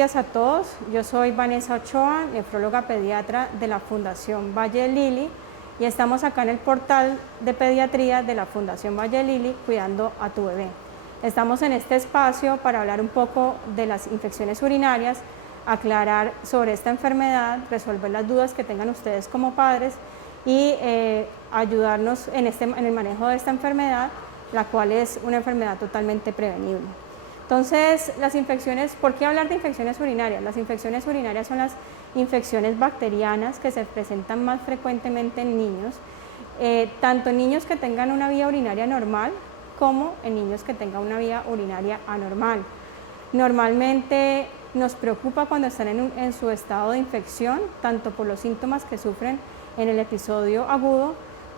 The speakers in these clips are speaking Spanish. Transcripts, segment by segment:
días a todos. Yo soy Vanessa Ochoa, nefróloga pediatra de la Fundación Valle de Lili, y estamos acá en el portal de pediatría de la Fundación Valle de Lili, cuidando a tu bebé. Estamos en este espacio para hablar un poco de las infecciones urinarias, aclarar sobre esta enfermedad, resolver las dudas que tengan ustedes como padres y ayudarnos en el manejo de esta enfermedad, la cual es una enfermedad totalmente prevenible. Entonces, las infecciones, ¿por qué hablar de infecciones urinarias? Las infecciones urinarias son las infecciones bacterianas que se presentan más frecuentemente en niños, tanto en niños que tengan una vía urinaria normal como en niños que tengan una vía urinaria anormal. Normalmente nos preocupa cuando están en su estado de infección, tanto por los síntomas que sufren en el episodio agudo,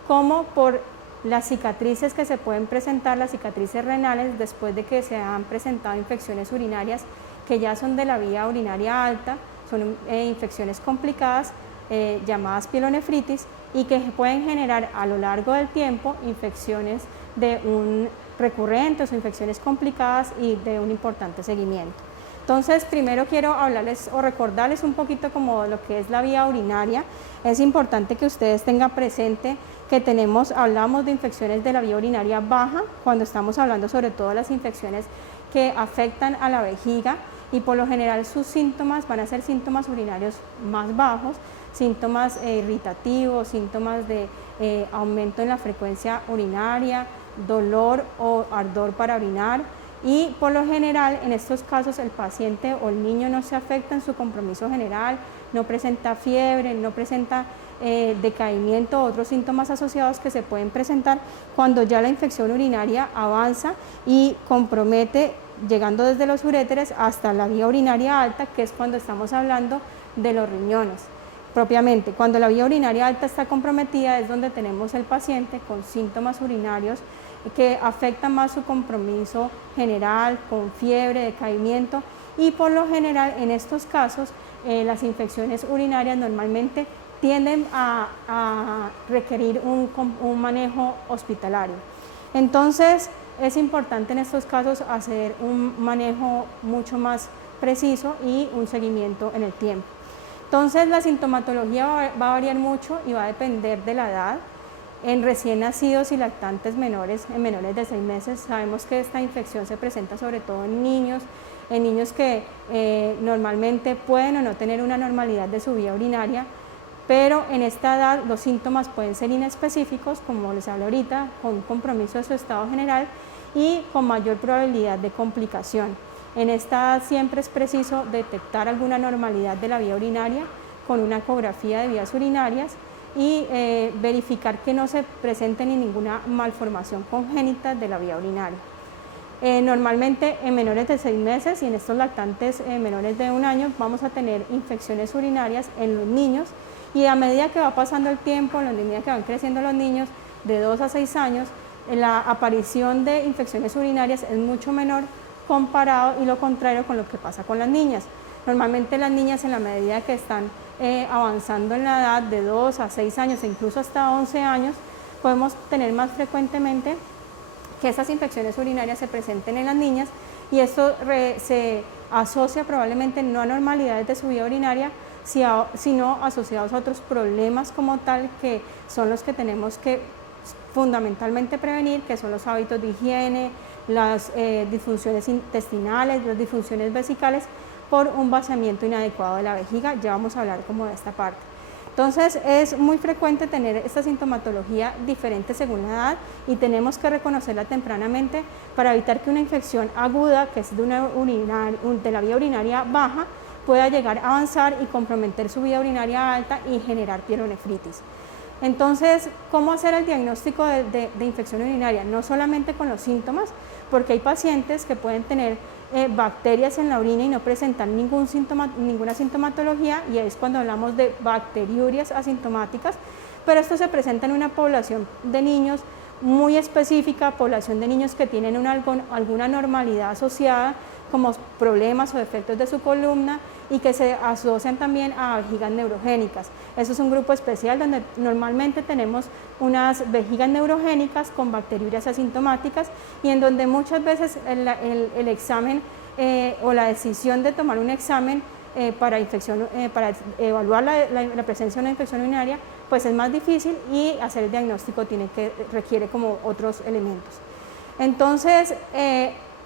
como por las cicatrices que se pueden presentar, las cicatrices renales, después de que se han presentado infecciones urinarias que ya son de la vía urinaria alta, son infecciones complicadas llamadas pielonefritis y que pueden generar a lo largo del tiempo infecciones de un recurrentes o infecciones complicadas y de un importante seguimiento. Entonces, primero quiero hablarles o recordarles un poquito como lo que es la vía urinaria. Es importante que ustedes tengan presente que hablamos de infecciones de la vía urinaria baja cuando estamos hablando sobre todo las infecciones que afectan a la vejiga, y por lo general sus síntomas van a ser síntomas urinarios más bajos, síntomas irritativos, síntomas de aumento en la frecuencia urinaria, dolor o ardor para orinar, y por lo general en estos casos el paciente o el niño no se afecta en su compromiso general, no presenta fiebre, no presenta decaimiento o otros síntomas asociados que se pueden presentar cuando ya la infección urinaria avanza y compromete, llegando desde los uréteres hasta la vía urinaria alta, que es cuando estamos hablando de los riñones. Propiamente, cuando la vía urinaria alta está comprometida es donde tenemos el paciente con síntomas urinarios que afectan más su compromiso general, con fiebre, decaimiento, y por lo general en estos casos las infecciones urinarias normalmente tienden a requerir un manejo hospitalario. Entonces es importante en estos casos hacer un manejo mucho más preciso y un seguimiento en el tiempo. Entonces la sintomatología va a variar mucho y va a depender de la edad. En recién nacidos y lactantes menores, en menores de 6 meses, sabemos que esta infección se presenta sobre todo en niños que normalmente pueden o no tener una normalidad de su vía urinaria, pero en esta edad los síntomas pueden ser inespecíficos, como les hablo ahorita, con un compromiso de su estado general y con mayor probabilidad de complicación. En esta edad siempre es preciso detectar alguna anormalidad de la vía urinaria con una ecografía de vías urinarias y verificar que no se presente ni ninguna malformación congénita de la vía urinaria. Normalmente en menores de 6 meses y en estos lactantes menores de 1 año vamos a tener infecciones urinarias en los niños, y a medida que va pasando el tiempo, a medida que van creciendo los niños de 2 a 6 años, la aparición de infecciones urinarias es mucho menor comparado, y lo contrario con lo que pasa con las niñas. Normalmente las niñas, en la medida que están avanzando en la edad de 2 a 6 años e incluso hasta 11 años, podemos tener más frecuentemente que estas infecciones urinarias se presenten en las niñas, y esto se asocia probablemente no a anormalidades de su vía urinaria, sino asociados a otros problemas como tal, que son los que tenemos que fundamentalmente prevenir, que son los hábitos de higiene, las disfunciones intestinales, las disfunciones vesicales por un vaciamiento inadecuado de la vejiga. Ya vamos a hablar como de esta parte. Entonces es muy frecuente tener esta sintomatología diferente según la edad, y tenemos que reconocerla tempranamente para evitar que una infección aguda, que es de la vía urinaria baja, pueda llegar a avanzar y comprometer su vía urinaria alta y generar pielonefritis. Entonces, ¿cómo hacer el diagnóstico de infección urinaria? No solamente con los síntomas, porque hay pacientes que pueden tener bacterias en la orina y no presentar ninguna sintomatología, y es cuando hablamos de bacteriurias asintomáticas, pero esto se presenta en una población de niños muy específica, población de niños que tienen alguna normalidad asociada, como problemas o defectos de su columna, y que se asocian también a vejigas neurogénicas. Eso es un grupo especial donde normalmente tenemos unas vejigas neurogénicas con bacteriurias asintomáticas, y en donde muchas veces el examen o la decisión de tomar un examen para evaluar la presencia de una infección urinaria, pues es más difícil, y hacer el diagnóstico requiere como otros elementos. Entonces,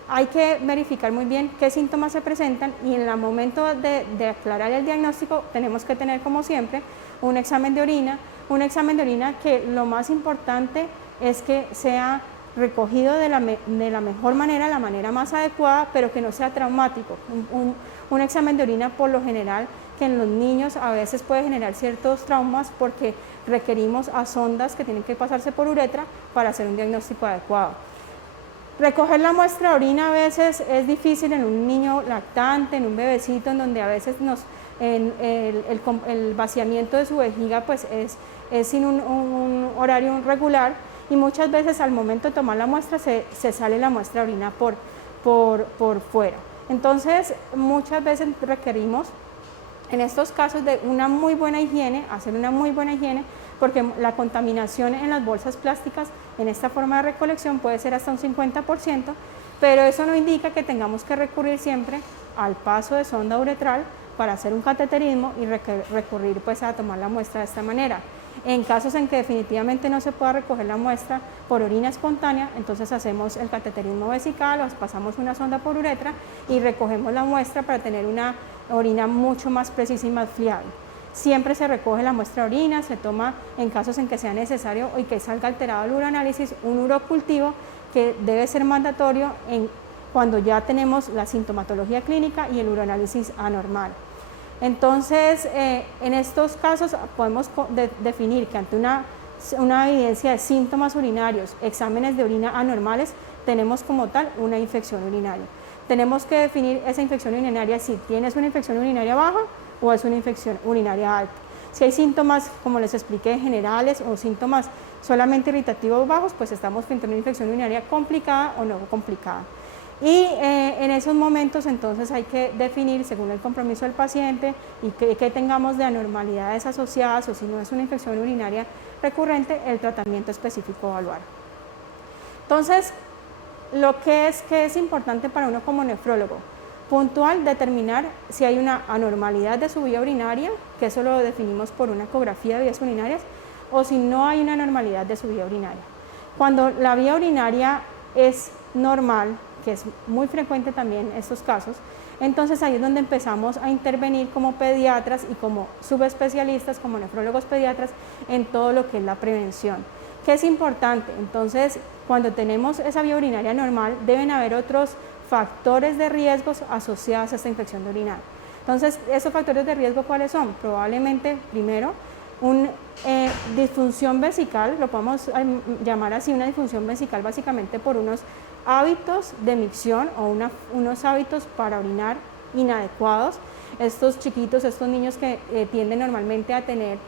hay que verificar muy bien qué síntomas se presentan, y en el momento de aclarar el diagnóstico tenemos que tener, como siempre, un examen de orina que lo más importante es que sea recogido de la mejor manera, la manera más adecuada, pero que no sea traumático. Un examen de orina, por lo general, que en los niños a veces puede generar ciertos traumas, porque requerimos a sondas que tienen que pasarse por uretra para hacer un diagnóstico adecuado. Recoger la muestra de orina a veces es difícil en un niño lactante, en un bebecito, en donde a veces el vaciamiento de su vejiga pues es sin un horario regular, y muchas veces al momento de tomar la muestra se sale la muestra de orina por fuera. Entonces, muchas veces requerimos, en estos casos, de una muy buena higiene, hacer una muy buena higiene, porque la contaminación en las bolsas plásticas en esta forma de recolección puede ser hasta un 50%, pero eso no indica que tengamos que recurrir siempre al paso de sonda uretral para hacer un cateterismo y recurrir pues a tomar la muestra de esta manera. En casos en que definitivamente no se pueda recoger la muestra por orina espontánea, entonces hacemos el cateterismo vesical, pasamos una sonda por uretra y recogemos la muestra para tener una orina mucho más precisa y más fiable. Siempre se recoge la muestra de orina, se toma en casos en que sea necesario y que salga alterado el uroanálisis, un urocultivo que debe ser mandatorio cuando ya tenemos la sintomatología clínica y el uroanálisis anormal. Entonces, en estos casos podemos definir que ante una evidencia de síntomas urinarios, exámenes de orina anormales, tenemos como tal una infección urinaria. Tenemos que definir esa infección urinaria si tienes una infección urinaria baja o es una infección urinaria alta. Si hay síntomas, como les expliqué, generales, o síntomas solamente irritativos bajos, pues estamos frente a una infección urinaria complicada o no complicada. Y en esos momentos entonces hay que definir, según el compromiso del paciente y que tengamos de anormalidades asociadas, o si no es una infección urinaria recurrente, el tratamiento específico a evaluar. Entonces, lo que es importante para uno como nefrólogo, puntual, determinar si hay una anormalidad de su vía urinaria, que eso lo definimos por una ecografía de vías urinarias, o si no hay una anormalidad de su vía urinaria. Cuando la vía urinaria es normal, que es muy frecuente también en estos casos, entonces ahí es donde empezamos a intervenir como pediatras y como subespecialistas, como nefrólogos pediatras, en todo lo que es la prevención. ¿Qué es importante? Entonces, cuando tenemos esa vía urinaria normal, deben haber otros factores de riesgos asociados a esta infección de orina. Entonces, ¿esos factores de riesgo cuáles son? Probablemente, primero, una disfunción vesical, lo podemos llamar así, una disfunción vesical básicamente por unos hábitos de micción o unos hábitos para orinar inadecuados. Estos chiquitos, estos niños que tienden normalmente a tener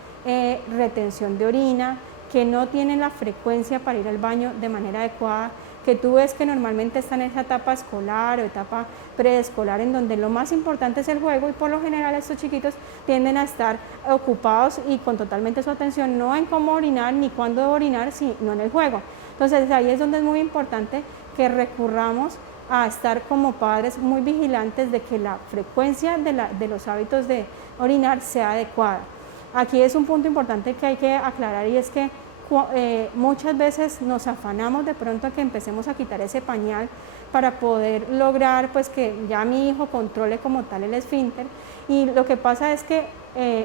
retención de orina, que no tienen la frecuencia para ir al baño de manera adecuada, que tú ves que normalmente están en esa etapa escolar o etapa preescolar, en donde lo más importante es el juego, y por lo general estos chiquitos tienden a estar ocupados y con totalmente su atención no en cómo orinar ni cuándo orinar, sino en el juego. Entonces ahí es donde es muy importante que recurramos a estar como padres muy vigilantes de que la frecuencia de los hábitos de orinar sea adecuada. Aquí es un punto importante que hay que aclarar, y es que muchas veces nos afanamos de pronto a que empecemos a quitar ese pañal para poder lograr pues que ya mi hijo controle como tal el esfínter, y lo que pasa es que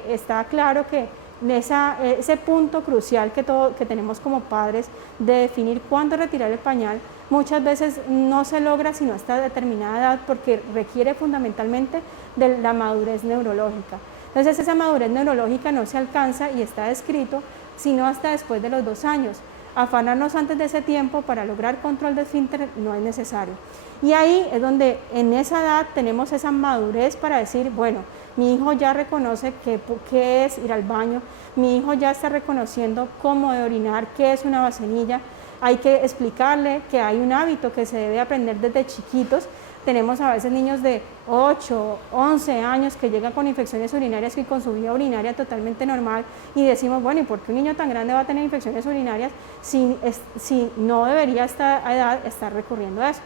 está claro que ese punto crucial que tenemos como padres de definir cuándo retirar el pañal muchas veces no se logra sino hasta determinada edad, porque requiere fundamentalmente de la madurez neurológica. Entonces esa madurez neurológica no se alcanza, y está descrito, sino hasta después de los 2 años. Afanarnos antes de ese tiempo para lograr control de esfínter no es necesario. Y ahí es donde en esa edad tenemos esa madurez para decir, bueno, mi hijo ya reconoce qué es ir al baño, mi hijo ya está reconociendo cómo de orinar, qué es una vasenilla. Hay que explicarle que hay un hábito que se debe aprender desde chiquitos. Tenemos a veces niños de 8, 11 años que llegan con infecciones urinarias y con su vía urinaria totalmente normal, y decimos, bueno, ¿y por qué un niño tan grande va a tener infecciones urinarias si no debería a esta edad estar recurriendo a eso?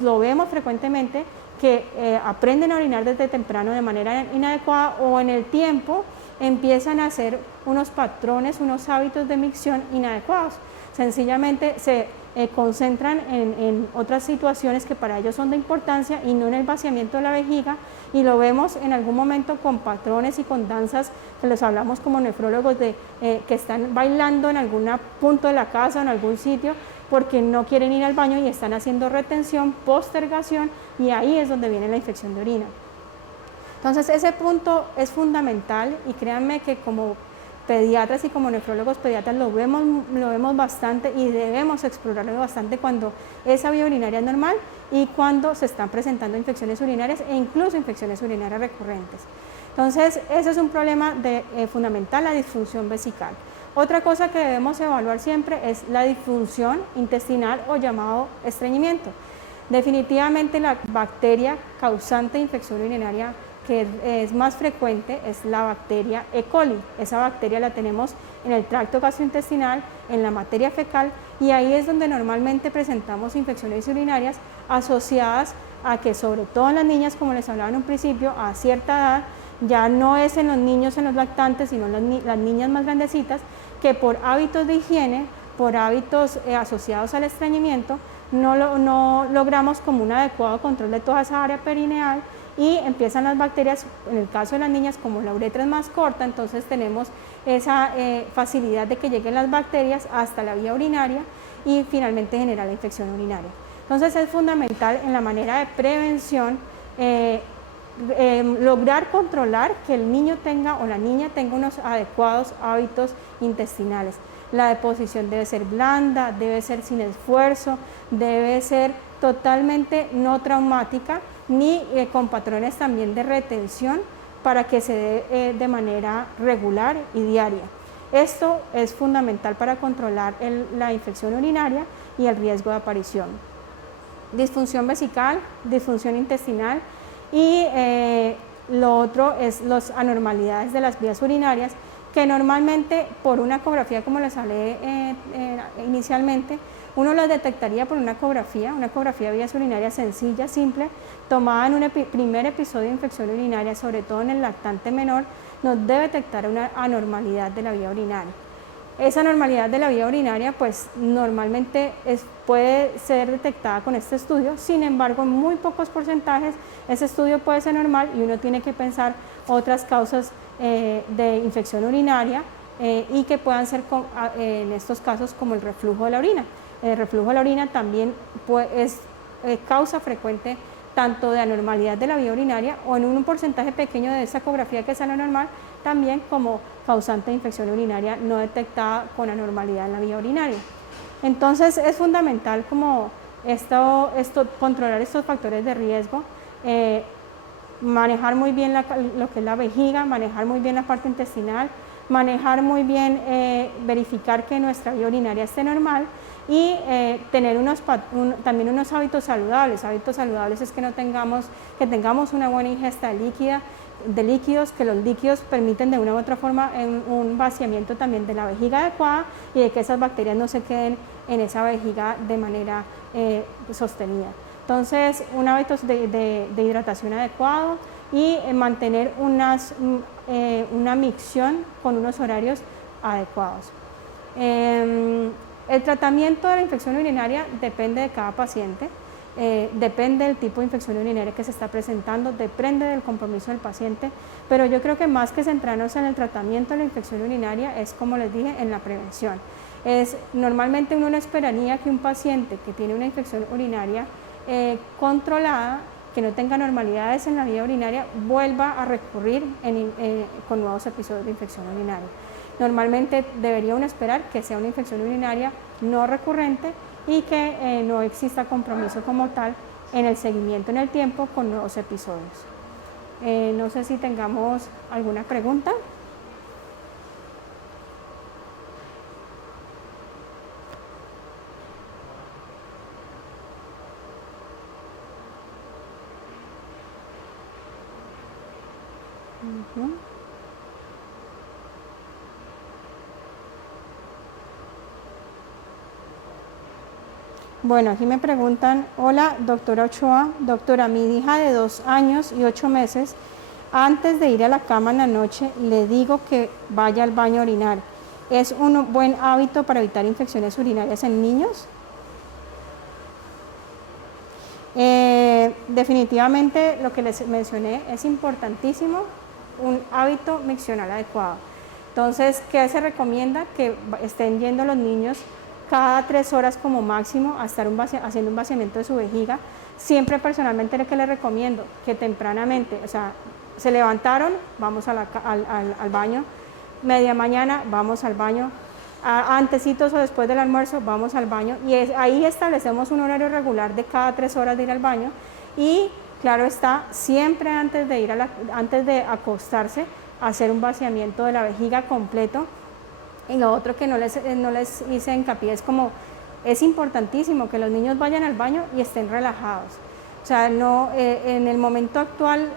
lo vemos frecuentemente que aprenden a orinar desde temprano de manera inadecuada o en el tiempo empiezan a hacer unos patrones, unos hábitos de micción inadecuados. Sencillamente se concentran en otras situaciones que para ellos son de importancia y no en el vaciamiento de la vejiga, y lo vemos en algún momento con patrones y con danzas que les hablamos como nefrólogos de que están bailando en algún punto de la casa o en algún sitio porque no quieren ir al baño y están haciendo retención, postergación, y ahí es donde viene la infección de orina. Entonces ese punto es fundamental y créanme que como pediatras y como nefrólogos pediatras lo vemos bastante y debemos explorarlo bastante cuando esa vía urinaria es normal y cuando se están presentando infecciones urinarias e incluso infecciones urinarias recurrentes. Entonces ese es un problema fundamental, la disfunción vesical. Otra cosa que debemos evaluar siempre es la disfunción intestinal o llamado estreñimiento. Definitivamente la bacteria causante de infección urinaria que es más frecuente es la bacteria E. coli. Esa bacteria la tenemos en el tracto gastrointestinal, en la materia fecal, y ahí es donde normalmente presentamos infecciones urinarias asociadas a que, sobre todo en las niñas, como les hablaba en un principio, a cierta edad, ya no es en los niños, en los lactantes, sino en las niñas más grandecitas, que por hábitos de higiene, por hábitos asociados al estreñimiento, no logramos como un adecuado control de toda esa área perineal y empiezan las bacterias, en el caso de las niñas, como la uretra es más corta, entonces tenemos esa facilidad de que lleguen las bacterias hasta la vía urinaria y finalmente genera la infección urinaria. Entonces es fundamental en la manera de prevención lograr controlar que el niño tenga o la niña tenga unos adecuados hábitos intestinales. La deposición debe ser blanda, debe ser sin esfuerzo, debe ser totalmente no traumática, ni con patrones también de retención para que se dé de manera regular y diaria. Esto es fundamental para controlar la infección urinaria y el riesgo de aparición. Disfunción vesical, disfunción intestinal y lo otro es las anormalidades de las vías urinarias, que normalmente por una ecografía, como les hablé inicialmente, uno las detectaría por una ecografía de vías urinarias sencilla, simple, tomada en un primer episodio de infección urinaria, sobre todo en el lactante menor, nos debe detectar una anormalidad de la vía urinaria. Esa anormalidad de la vía urinaria, pues normalmente puede ser detectada con este estudio, sin embargo, en muy pocos porcentajes ese estudio puede ser normal y uno tiene que pensar otras causas de infección urinaria y que puedan ser en estos casos como el reflujo de la orina. El reflujo de la orina también es causa frecuente tanto de anormalidad de la vía urinaria o en un porcentaje pequeño de esa ecografía que sale normal, también como causante de infección urinaria no detectada con anormalidad en la vía urinaria. Entonces es fundamental como controlar estos factores de riesgo, manejar muy bien lo que es la vejiga, manejar muy bien la parte intestinal, manejar muy bien, verificar que nuestra vía urinaria esté normal y tener también unos hábitos saludables. Hábitos saludables es que tengamos una buena ingesta de líquidos, que los líquidos permiten de una u otra forma un vaciamiento también de la vejiga adecuada y de que esas bacterias no se queden en esa vejiga de manera sostenida. Entonces, un hábito de hidratación adecuado y mantener una micción con unos horarios adecuados. El tratamiento de la infección urinaria depende de cada paciente, depende del tipo de infección urinaria que se está presentando, depende del compromiso del paciente, pero yo creo que más que centrarnos en el tratamiento de la infección urinaria es, como les dije, en la prevención. Normalmente uno no esperaría que un paciente que tiene una infección urinaria controlada, que no tenga normalidades en la vía urinaria, vuelva a recurrir con nuevos episodios de infección urinaria. Normalmente debería uno esperar que sea una infección urinaria no recurrente y que no exista compromiso como tal en el seguimiento en el tiempo con nuevos episodios. No sé si tengamos alguna pregunta. Bueno, aquí me preguntan, hola, doctora Ochoa, doctora, mi hija de 2 años y 8 meses, antes de ir a la cama en la noche, le digo que vaya al baño a orinar. ¿Es un buen hábito para evitar infecciones urinarias en niños? Definitivamente lo que les mencioné es importantísimo, un hábito miccional adecuado. Entonces, ¿qué se recomienda? Que estén yendo los niños cada 3 horas como máximo a estar haciendo un vaciamiento de su vejiga. Siempre personalmente lo que les recomiendo, que tempranamente, o sea, se levantaron, vamos al baño, media mañana, vamos al baño, antecitos o después del almuerzo, vamos al baño, y ahí establecemos un horario regular de cada 3 horas de ir al baño, y claro está, siempre antes de acostarse, hacer un vaciamiento de la vejiga completo. Y lo otro que no les hice hincapié es como, es importantísimo que los niños vayan al baño y estén relajados. O sea, no, en el momento actual,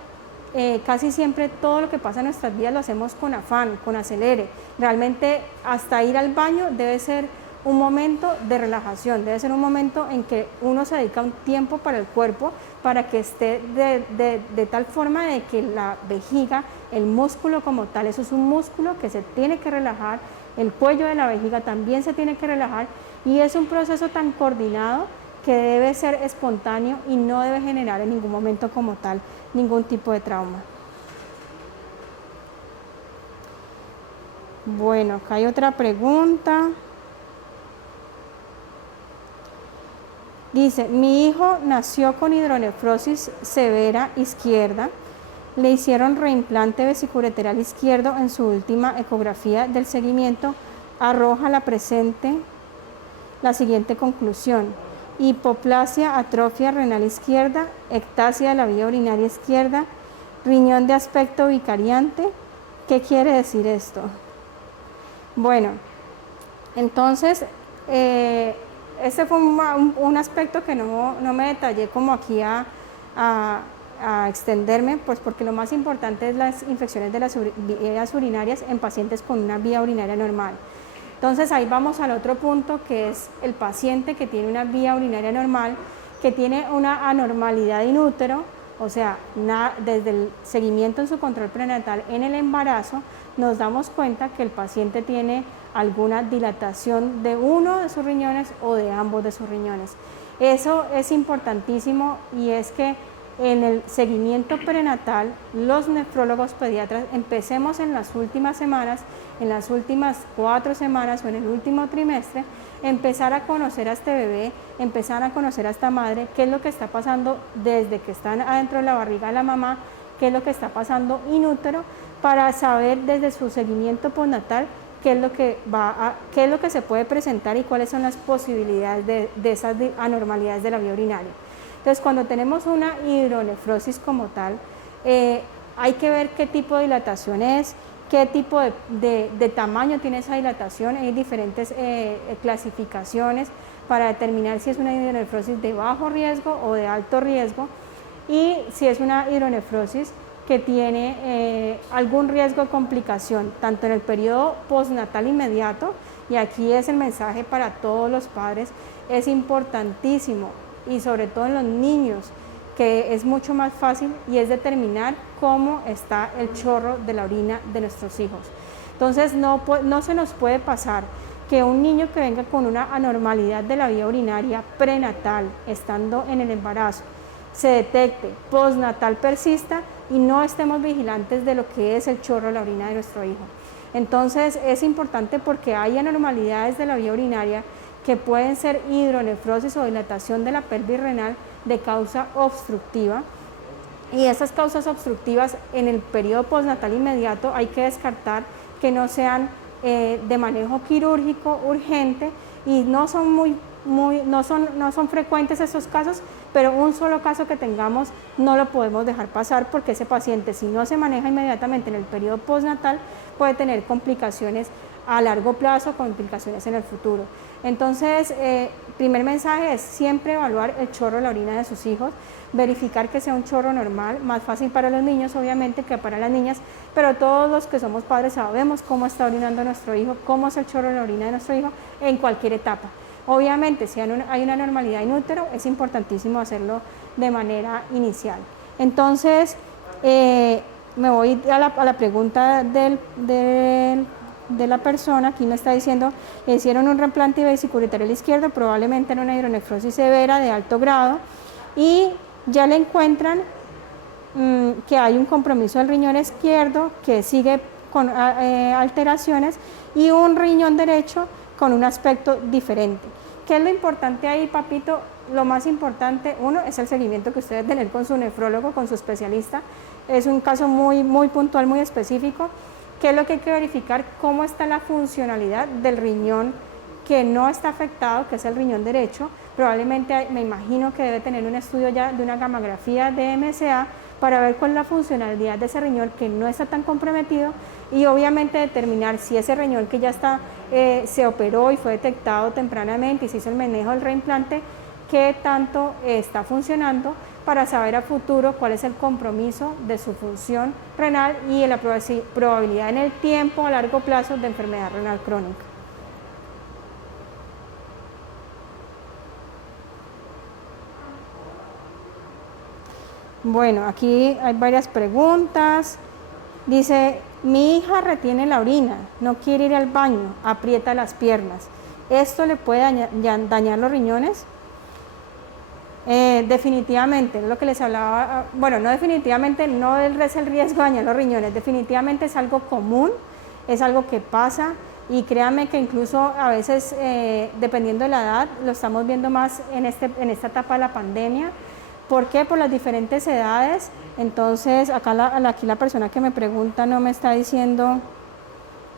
casi siempre todo lo que pasa en nuestras vidas lo hacemos con afán, con acelere. Realmente hasta ir al baño debe ser un momento de relajación, debe ser un momento en que uno se dedica un tiempo para el cuerpo, para que esté de tal forma de que la vejiga, el músculo como tal, eso es un músculo que se tiene que relajar, el cuello de la vejiga también se tiene que relajar, y es un proceso tan coordinado que debe ser espontáneo y no debe generar en ningún momento como tal ningún tipo de trauma. Bueno, acá hay otra pregunta. Dice, mi hijo nació con hidronefrosis severa izquierda, le hicieron reimplante vesiculolateral izquierdo en su última ecografía del seguimiento, arroja la siguiente conclusión: hipoplasia, atrofia renal izquierda, ectasia de la vía urinaria izquierda, riñón de aspecto vicariante. ¿Qué quiere decir esto? Bueno, entonces, este fue un aspecto que no me detallé como aquí a extenderme, pues porque lo más importante es las infecciones de las vías urinarias en pacientes con una vía urinaria normal. Entonces ahí vamos al otro punto, que es el paciente que tiene una vía urinaria normal, que tiene una anormalidad in útero, o sea, desde el seguimiento en su control prenatal en el embarazo, nos damos cuenta que el paciente tiene alguna dilatación de uno de sus riñones o de ambos de sus riñones. Eso es importantísimo, y es que en el seguimiento prenatal, los nefrólogos pediatras empecemos en las últimas semanas, en las últimas 4 semanas o en el último trimestre, empezar a conocer a este bebé, empezar a conocer a esta madre, qué es lo que está pasando desde que están adentro de la barriga de la mamá, qué es lo que está pasando in útero, para saber desde su seguimiento postnatal qué es lo que se puede presentar y cuáles son las posibilidades de esas anormalidades de la vía urinaria. Entonces, cuando tenemos una hidronefrosis como tal, hay que ver qué tipo de dilatación es, qué tipo de tamaño tiene esa dilatación. Hay diferentes clasificaciones para determinar si es una hidronefrosis de bajo riesgo o de alto riesgo, y si es una hidronefrosis que tiene algún riesgo de complicación, tanto en el periodo postnatal inmediato, y aquí es el mensaje para todos los padres, es importantísimo, y sobre todo en los niños, que es mucho más fácil, y es determinar cómo está el chorro de la orina de nuestros hijos. Entonces no se nos puede pasar que un niño que venga con una anormalidad de la vía urinaria prenatal, estando en el embarazo, se detecte, postnatal persista, y no estemos vigilantes de lo que es el chorro de la orina de nuestro hijo. Entonces es importante, porque hay anormalidades de la vía urinaria que pueden ser hidronefrosis o dilatación de la pelvis renal de causa obstructiva, y esas causas obstructivas en el periodo postnatal inmediato hay que descartar que no sean de manejo quirúrgico urgente, y no son frecuentes esos casos, pero un solo caso que tengamos no lo podemos dejar pasar, porque ese paciente, si no se maneja inmediatamente en el periodo postnatal, puede tener complicaciones a largo plazo, complicaciones en el futuro. Entonces, primer mensaje es siempre evaluar el chorro de la orina de sus hijos, verificar que sea un chorro normal, más fácil para los niños obviamente que para las niñas, pero todos los que somos padres sabemos cómo está orinando nuestro hijo, cómo es el chorro de la orina de nuestro hijo en cualquier etapa. Obviamente, si hay una normalidad in útero, es importantísimo hacerlo de manera inicial. Entonces, me voy a la pregunta de la persona. Aquí me está diciendo, le hicieron un reimplante vesicoureteral izquierdo, probablemente en una hidronefrosis severa de alto grado, y ya le encuentran que hay un compromiso del riñón izquierdo que sigue con alteraciones y un riñón derecho con un aspecto diferente. ¿Qué es lo importante ahí, papito? Lo más importante, uno, es el seguimiento que usted debe tener con su nefrólogo, con su especialista. Es un caso muy, muy puntual, muy específico. ¿Qué es lo que hay que verificar? Cómo está la funcionalidad del riñón que no está afectado, que es el riñón derecho. Probablemente, me imagino que debe tener un estudio ya de una gamografía de MSA para ver cuál es la funcionalidad de ese riñón que no está tan comprometido, y obviamente determinar si ese riñón que ya está, se operó y fue detectado tempranamente y se hizo el manejo del reimplante, qué tanto está funcionando, para saber a futuro cuál es el compromiso de su función renal y la probabilidad en el tiempo a largo plazo de enfermedad renal crónica. Bueno, aquí hay varias preguntas. Dice, mi hija retiene la orina, no quiere ir al baño, aprieta las piernas. ¿Esto le puede dañar los riñones? Definitivamente, lo que les hablaba, bueno, no definitivamente, no es el riesgo de dañar los riñones, definitivamente es algo común, es algo que pasa, y créanme que incluso a veces, dependiendo de la edad, lo estamos viendo más en esta etapa de la pandemia. ¿Por qué? Por las diferentes edades. Entonces, aquí la persona que me pregunta no me está diciendo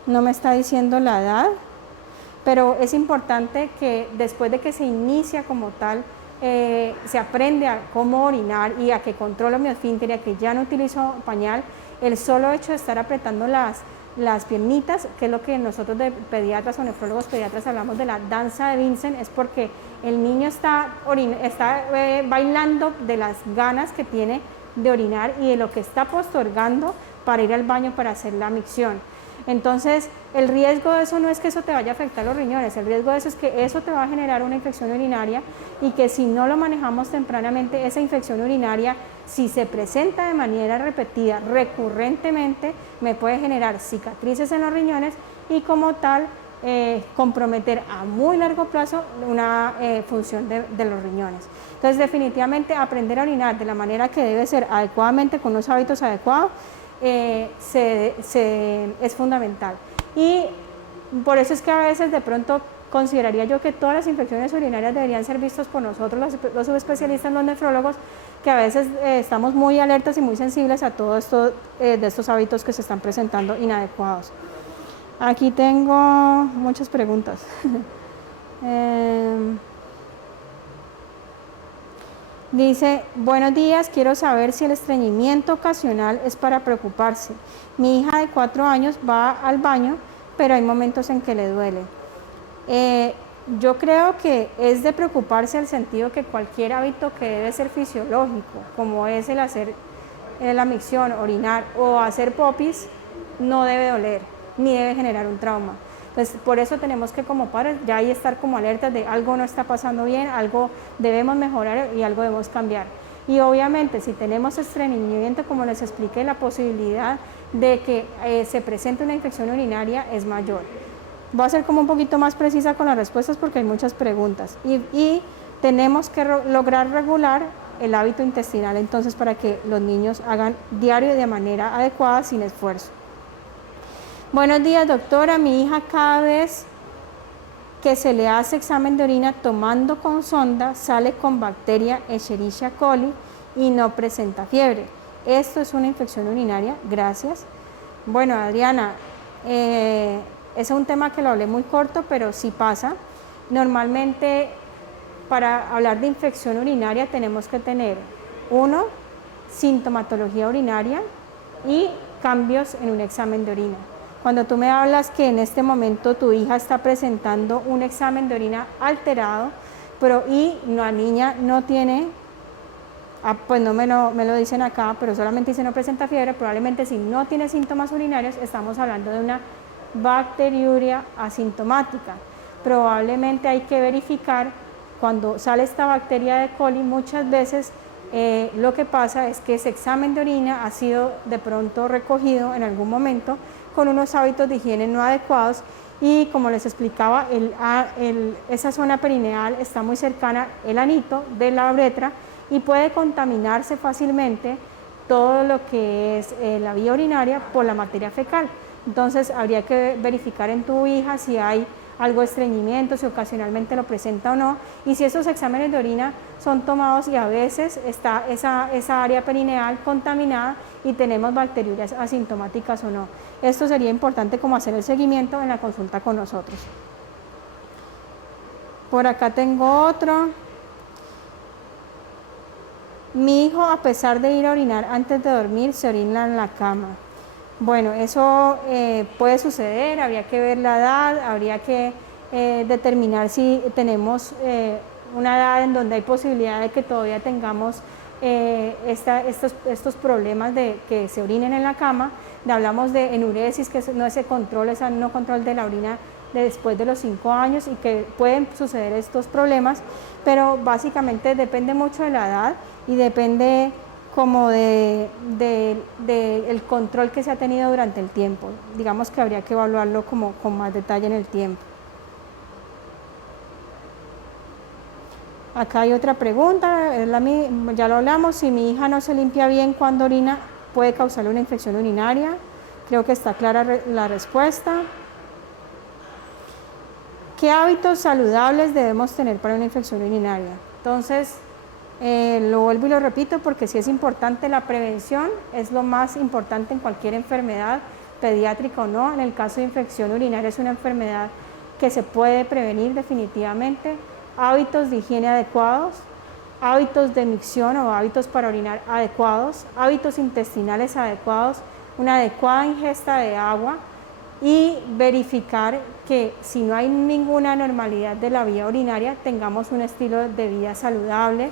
la edad, pero es importante que después de que se inicia como tal, se aprende a cómo orinar y a que controlo mi esfínter y a que ya no utilizo pañal. El solo hecho de estar apretando las piernitas, que es lo que nosotros de pediatras o nefrólogos pediatras hablamos de la danza de Vincent, es porque el niño está bailando de las ganas que tiene de orinar y de lo que está postergando para ir al baño para hacer la micción. Entonces, el riesgo de eso no es que eso te vaya a afectar los riñones, el riesgo de eso es que eso te va a generar una infección urinaria, y que si no lo manejamos tempranamente, esa infección urinaria, si se presenta de manera repetida, recurrentemente, me puede generar cicatrices en los riñones y como tal comprometer a muy largo plazo una función de los riñones. Entonces, definitivamente aprender a orinar de la manera que debe ser, adecuadamente, con unos hábitos adecuados, es fundamental. Y por eso es que a veces de pronto consideraría yo que todas las infecciones urinarias deberían ser vistas por nosotros los subespecialistas, los nefrólogos, que a veces estamos muy alertas y muy sensibles a todo esto, de estos hábitos que se están presentando inadecuados. Aquí tengo muchas preguntas. Dice, buenos días, quiero saber si el estreñimiento ocasional es para preocuparse. Mi hija de 4 años va al baño, pero hay momentos en que le duele. Yo creo que es de preocuparse al sentido que cualquier hábito que debe ser fisiológico, como es el hacer la micción, orinar o hacer popis, no debe doler, ni debe generar un trauma. Entonces, por eso tenemos que, como padres, ya ahí estar como alertas de algo no está pasando bien, algo debemos mejorar y algo debemos cambiar. Y obviamente, si tenemos estreñimiento, como les expliqué, la posibilidad de que se presente una infección urinaria es mayor. Voy a ser como un poquito más precisa con las respuestas porque hay muchas preguntas. Y tenemos que lograr regular el hábito intestinal, entonces, para que los niños hagan diario de manera adecuada, sin esfuerzo. Buenos días, doctora. Mi hija, cada vez que se le hace examen de orina tomando con sonda, sale con bacteria Escherichia coli y no presenta fiebre. ¿Esto es una infección urinaria? Gracias. Bueno, Adriana, es un tema que lo hablé muy corto, pero sí pasa. Normalmente, para hablar de infección urinaria tenemos que tener, 1, sintomatología urinaria y cambios en un examen de orina. Cuando tú me hablas que en este momento tu hija está presentando un examen de orina alterado, y la niña no tiene, pues no me lo dicen acá, pero solamente dice no presenta fiebre, probablemente si no tiene síntomas urinarios estamos hablando de una bacteriuria asintomática. probablemente hay que verificar cuando sale esta bacteria de coli. Muchas veces lo que pasa es que ese examen de orina ha sido de pronto recogido en algún momento con unos hábitos de higiene no adecuados y, como les explicaba, esa zona perineal está muy cercana el anito de la uretra y puede contaminarse fácilmente todo lo que es la vía urinaria por la materia fecal. Entonces habría que verificar en tu hija si hay algo de estreñimiento, si ocasionalmente lo presenta o no, y si esos exámenes de orina son tomados y a veces está esa área perineal contaminada y tenemos bacteriurias asintomáticas o no. Esto sería importante como hacer el seguimiento en la consulta con nosotros. Por acá tengo otro. Mi hijo, a pesar de ir a orinar antes de dormir, se orina en la cama. Bueno, eso puede suceder, habría que ver la edad, habría que determinar si tenemos una edad en donde hay posibilidad de que todavía tengamos estos problemas de que se orinen en la cama. Hablamos de enuresis, que no ese control, ese no control de la orina después de los 5 años y que pueden suceder estos problemas, pero básicamente depende mucho de la edad y depende como el control que se ha tenido durante el tiempo. Digamos que habría que evaluarlo como con más detalle en el tiempo. Acá hay otra pregunta, ya lo hablamos, si mi hija no se limpia bien cuando orina, ¿puede causarle una infección urinaria? Creo que está clara la respuesta. ¿Qué hábitos saludables debemos tener para una infección urinaria? Entonces, lo vuelvo y lo repito porque sí es importante, la prevención es lo más importante en cualquier enfermedad, pediátrica o no. En el caso de infección urinaria es una enfermedad que se puede prevenir definitivamente. Hábitos de higiene adecuados, hábitos de micción o hábitos para orinar adecuados, hábitos intestinales adecuados, una adecuada ingesta de agua y verificar que si no hay ninguna anormalidad de la vía urinaria, tengamos un estilo de vida saludable,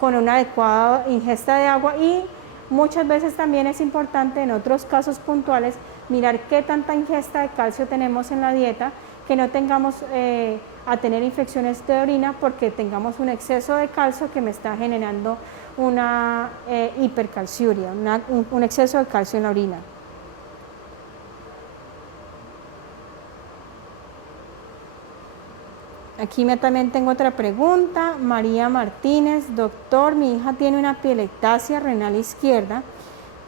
con una adecuada ingesta de agua, y muchas veces también es importante en otros casos puntuales mirar qué tanta ingesta de calcio tenemos en la dieta, que no tengamos a tener infecciones de orina porque tengamos un exceso de calcio que me está generando una hipercalciuria, un exceso de calcio en la orina. Aquí también tengo otra pregunta. María Martínez: doctor, mi hija tiene una pielectasia renal izquierda,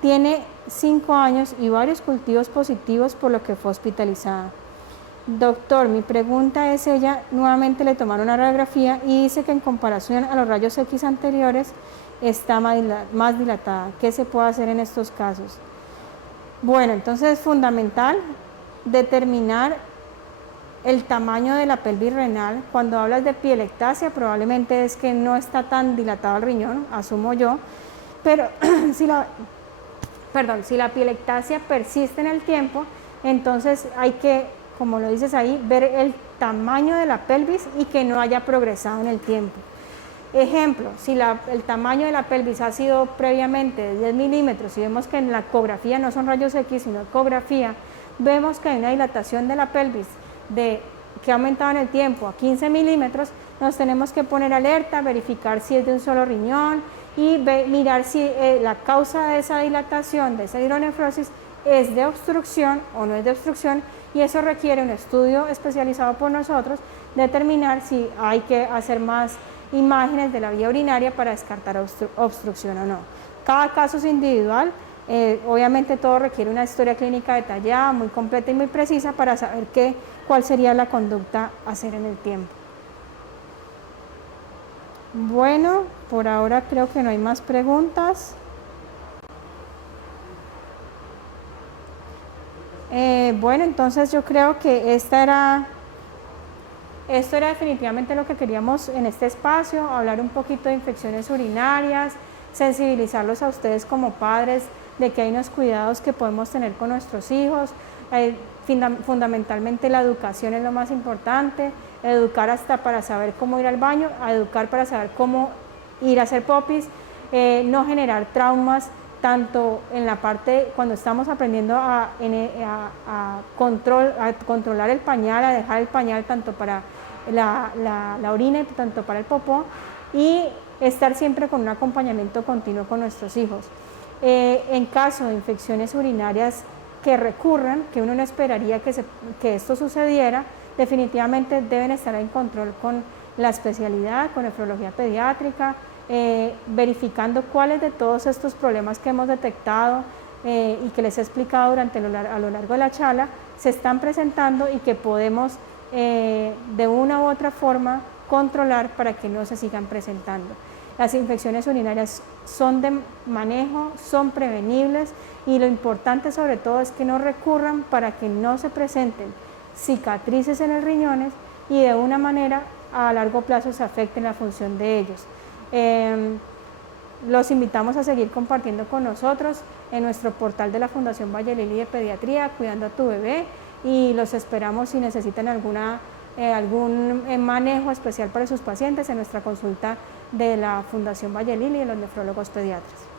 tiene 5 años y varios cultivos positivos, por lo que fue hospitalizada. Doctor, mi pregunta es, ella nuevamente le tomaron una radiografía y dice que en comparación a los rayos X anteriores está más dilatada. ¿Qué se puede hacer en estos casos? Bueno, entonces es fundamental determinar el tamaño de la pelvis renal. Cuando hablas de pielectasia, probablemente es que no está tan dilatado el riñón, asumo yo, pero si la pielectasia persiste en el tiempo, entonces hay que, como lo dices ahí, ver el tamaño de la pelvis y que no haya progresado en el tiempo. Ejemplo, si el tamaño de la pelvis ha sido previamente de 10 milímetros y vemos que en la ecografía, no son rayos X, sino ecografía, vemos que hay una dilatación de la pelvis que ha aumentado en el tiempo a 15 milímetros, nos tenemos que poner alerta, verificar si es de un solo riñón y mirar si la causa de esa dilatación, de esa hidronefrosis, es de obstrucción o no es de obstrucción, y eso requiere un estudio especializado por nosotros, determinar si hay que hacer más imágenes de la vía urinaria para descartar obstrucción o no. Cada caso es individual. Obviamente todo requiere una historia clínica detallada, muy completa y muy precisa para saber cuál sería la conducta a hacer en el tiempo. Bueno, por ahora creo que no hay más preguntas. Bueno, entonces yo creo que esto era definitivamente lo que queríamos en este espacio, hablar un poquito de infecciones urinarias, sensibilizarlos a ustedes como padres de que hay unos cuidados que podemos tener con nuestros hijos. Fundamentalmente la educación es lo más importante, educar hasta para saber cómo ir al baño, educar para saber cómo ir a hacer popis, no generar traumas tanto en la parte cuando estamos aprendiendo a controlar el pañal, a dejar el pañal tanto para la orina y tanto para el popó, y estar siempre con un acompañamiento continuo con nuestros hijos. En caso de infecciones urinarias que recurran, que uno no esperaría que esto sucediera, definitivamente deben estar en control con la especialidad, con nefrología pediátrica, verificando cuáles de todos estos problemas que hemos detectado y que les he explicado a lo largo de la charla se están presentando y que podemos de una u otra forma controlar para que no se sigan presentando. Las infecciones urinarias son de manejo, son prevenibles y lo importante sobre todo es que no recurran para que no se presenten cicatrices en los riñones y de una manera a largo plazo se afecten la función de ellos. Los invitamos a seguir compartiendo con nosotros en nuestro portal de la Fundación Valle Lili de Pediatría, Cuidando a tu Bebé, y los esperamos si necesitan algún manejo especial para sus pacientes en nuestra consulta de la Fundación Valle Lili y de los nefrólogos pediatras.